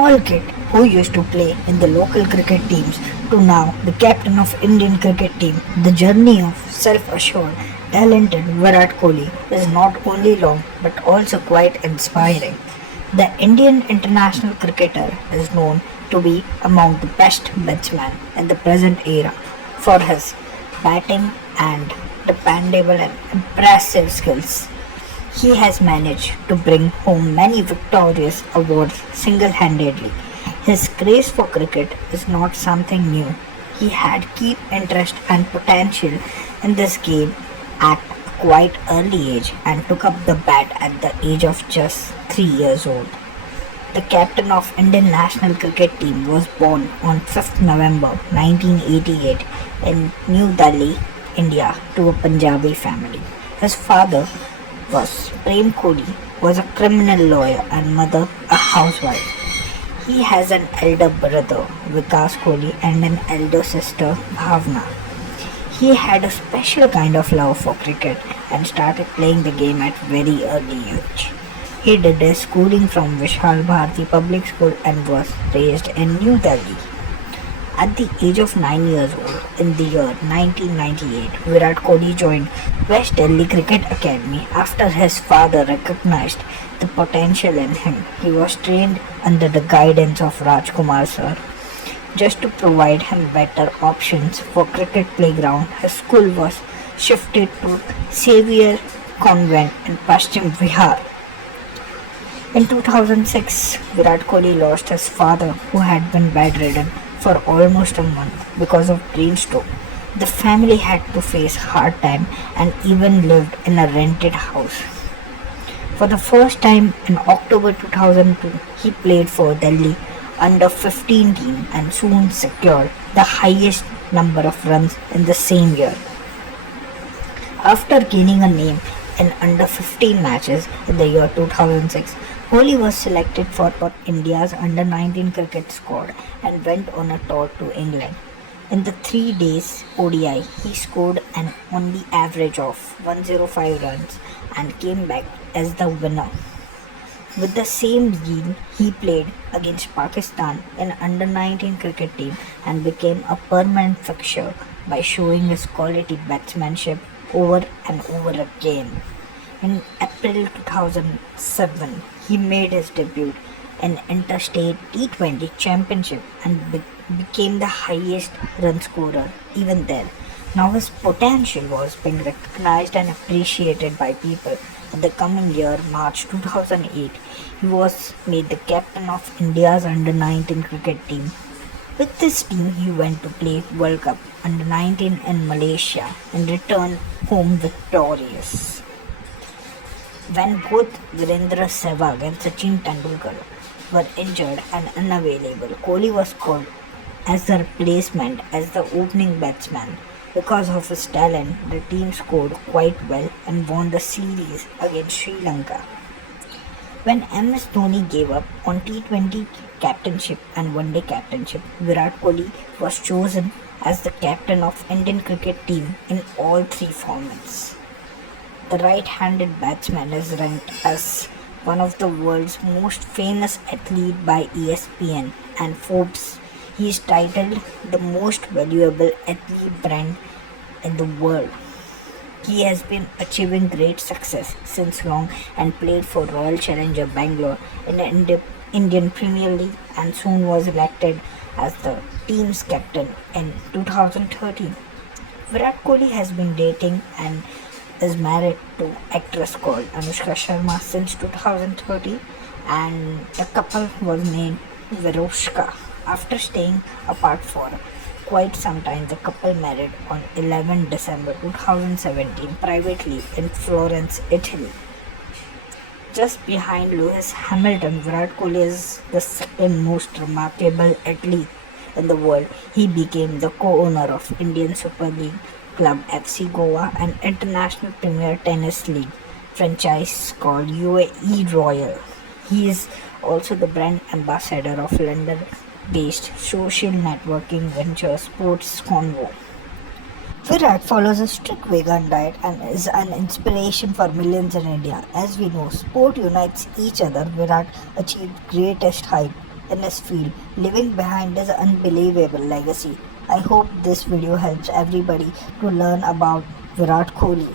small kid who used to play in the local cricket teams to now the captain of Indian cricket team. The journey of self-assured, talented Virat Kohli is not only long but also quite inspiring. The Indian international cricketer is known to be among the best batsmen in the present era for his batting and dependable and impressive skills. He has managed to bring home many victorious awards single handedly. His craze for cricket is not something new. He had keen interest and potential in this game at a quite early age and took up the bat at the age of just 3 years old. The captain of Indian national cricket team was born on 5th November 1988 in New Delhi, India to a Punjabi family. His father was Prem Kohli, was a criminal lawyer and mother a housewife. He has an elder brother, Vikas Kohli, and an elder sister, Bhavna. He had a special kind of love for cricket and started playing the game at very early age. He did his schooling from Vishal Bharati Public School and was raised in New Delhi. At the age of 9 years old, in the year 1998, Virat Kohli joined West Delhi Cricket Academy after his father recognized the potential in him. He was trained under the guidance of Rajkumar sir. Just to provide him better options for cricket playground, his school was shifted to Xavier Convent in Paschim Bihar. In 2006, Virat Kohli lost his father who had been bedridden for almost a month because of brain stroke. The family had to face hard time and even lived in a rented house. For the first time in October 2002, he played for Delhi under 15 team and soon secured the highest number of runs in the same year. After gaining a name in under 15 matches in the year 2006, Kohli was selected for India's under 19 cricket squad and went on a tour to England. In the 3 days ODI, he scored an only average of 105 runs and came back as the winner. With the same zeal, he played against Pakistan in under 19 cricket team and became a permanent fixture by showing his quality batsmanship over and over again. In April 2007, he made his debut in Interstate T20 Championship and became the highest run scorer even then. Now his potential was being recognized and appreciated by people. In the coming year, March 2008, he was made the captain of India's under 19 cricket team. With this team, he went to play World Cup under 19 in Malaysia and returned home victorious. When both Virendra Sehwag and Sachin Tendulkar were injured and unavailable, Kohli was called as the replacement as the opening batsman. Because of his talent, the team scored quite well and won the series against Sri Lanka. When MS Dhoni gave up on T20 captainship and one day captainship, Virat Kohli was chosen as the captain of Indian cricket team in all three formats. The right-handed batsman is ranked as one of the world's most famous athlete by ESPN and Forbes. He is titled the most valuable athlete brand in the world. He has been achieving great success since long and played for Royal Challenger Bangalore in the Indian Premier League and soon was elected as the team's captain in 2013. Virat Kohli has been dating and is married to actress called Anushka Sharma since 2013 and the couple was named Veroshka. After staying apart for quite some time, the couple married on 11 December 2017 privately in Florence, Italy. Just behind Lewis Hamilton, Virat Kohli is the second most remarkable athlete in the world. He became the co-owner of Indian Super League Club FC Goa and International Premier Tennis League franchise called UAE Royal. He is also the brand ambassador of London-based social networking venture Sports Convo. Virat follows a strict vegan diet and is an inspiration for millions in India. As we know, sport unites each other. Virat achieved greatest height in his field, leaving behind his unbelievable legacy. I hope this video helps everybody to learn about Virat Kohli